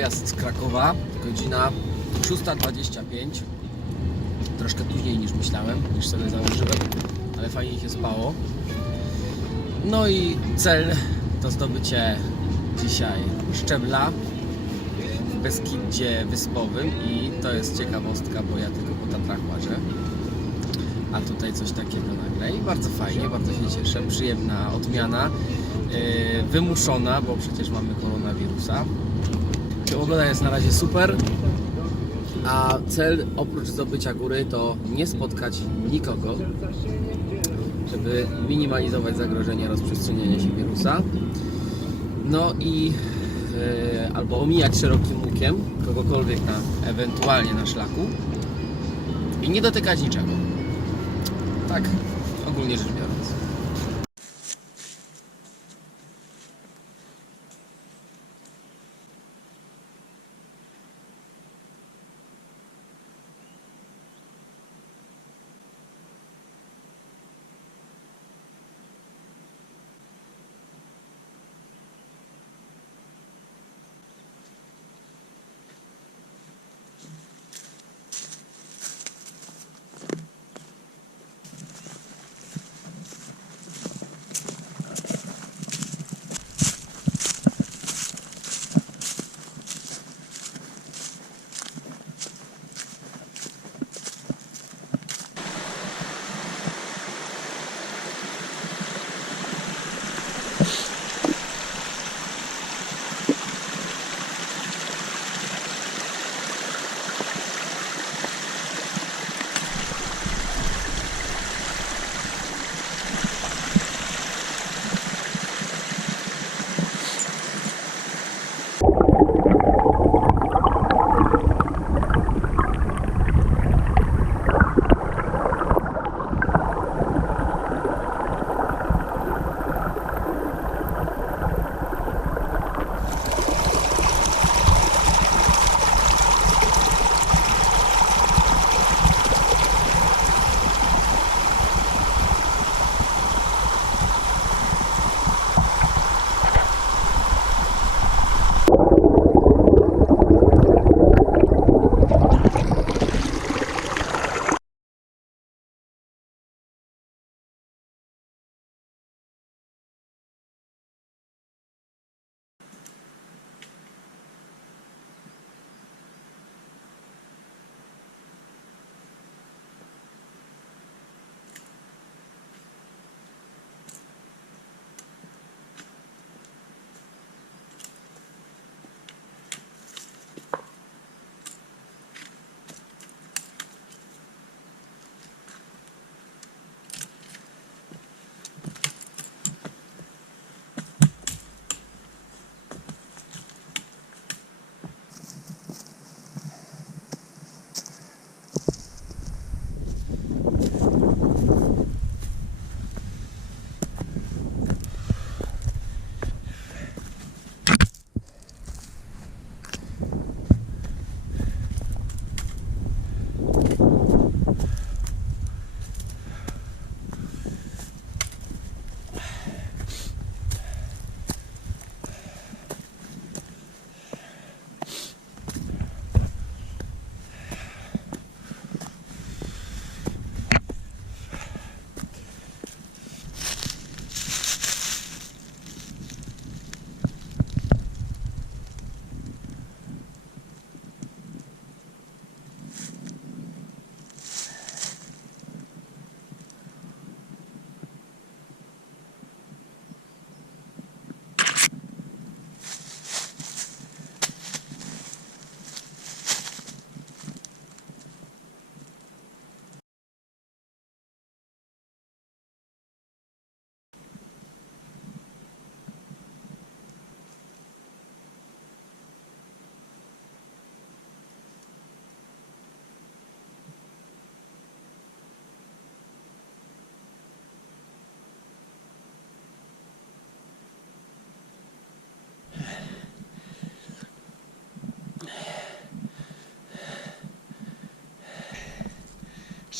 wyjazd z Krakowa, godzina 6.25. Troszkę później niż myślałem, niż sobie założyłem, ale fajnie się spało. No i cel to zdobycie dzisiaj szczebla w Beskidzie Wyspowym i to jest ciekawostka, bo ja tylko po Tatrach łażę. A tutaj coś takiego nagle i bardzo fajnie, bardzo się cieszę. Przyjemna odmiana, yy, wymuszona, bo przecież mamy koronawirusa. Pogoda jest na razie super, a cel oprócz zdobycia góry to nie spotkać nikogo, żeby minimalizować zagrożenie rozprzestrzeniania się wirusa. No i e, albo omijać szerokim łukiem kogokolwiek na, ewentualnie na szlaku i nie dotykać niczego. Tak, ogólnie rzecz biorąc.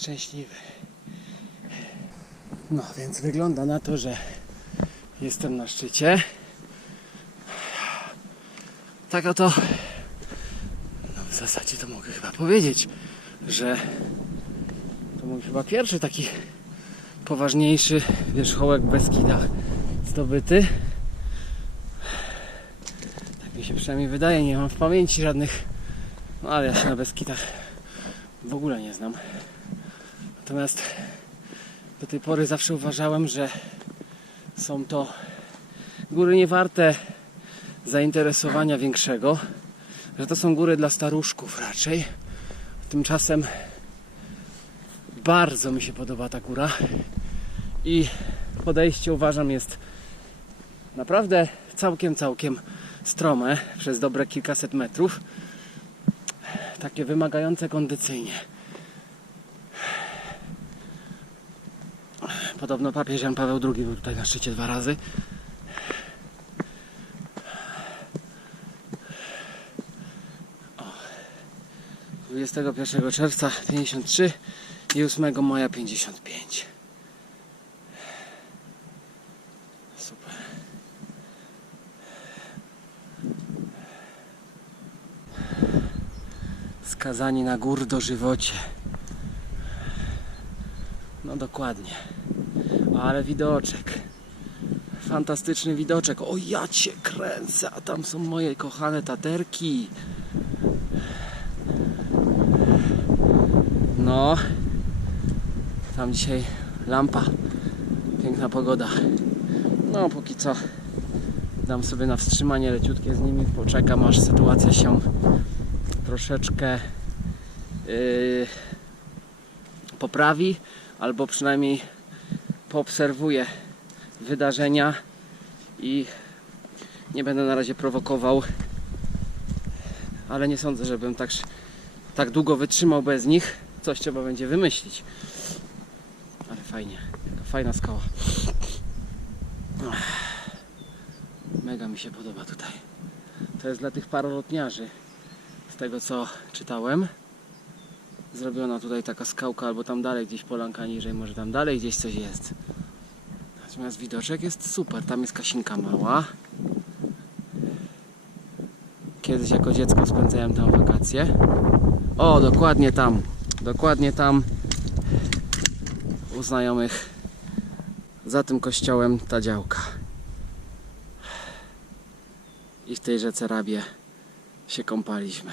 Szczęśliwy. No więc wygląda na to, że jestem na szczycie. Tak oto zasadzie to mogę chyba powiedzieć, że to mój chyba pierwszy taki poważniejszy wierzchołek w Beskidach zdobyty. Tak mi się przynajmniej wydaje, nie mam w pamięci żadnych, no ale ja się na Beskidach w ogóle nie znam. Natomiast do tej pory zawsze uważałem, że są to góry niewarte zainteresowania większego, że to są góry dla staruszków raczej. Tymczasem bardzo mi się podoba ta góra i podejście uważam jest naprawdę całkiem, całkiem strome przez dobre kilkaset metrów. Takie wymagające kondycyjnie. Podobno papież Jan Paweł II był tutaj na szczycie dwa razy. O. 21 czerwca 53 i 8 maja 55. Super. Skazani na gór do żywocie. No dokładnie. Ale widoczek. Fantastyczny widoczek. O ja cię kręcę, a tam są moje kochane taterki. No. Tam dzisiaj lampa. Piękna pogoda. No póki co dam sobie na wstrzymanie leciutkie z nimi. Poczekam aż sytuacja się troszeczkę yy, poprawi. Albo przynajmniej poobserwuję wydarzenia i nie będę na razie prowokował, ale nie sądzę, żebym tak, tak długo wytrzymał bez nich. Coś trzeba będzie wymyślić. Ale fajnie, fajna skała. Mega mi się podoba tutaj. To jest dla tych parolotniarzy. Z tego co czytałem. Zrobiona tutaj taka skałka, albo tam dalej gdzieś polanka niżej, może tam dalej gdzieś coś jest. Natomiast widoczek jest super. Tam jest Kasinka mała. Kiedyś jako dziecko spędzałem tam wakacje. O, dokładnie tam. Dokładnie tam. U znajomych. Za tym kościołem ta działka. I w tej rzece Rabie się kąpaliśmy.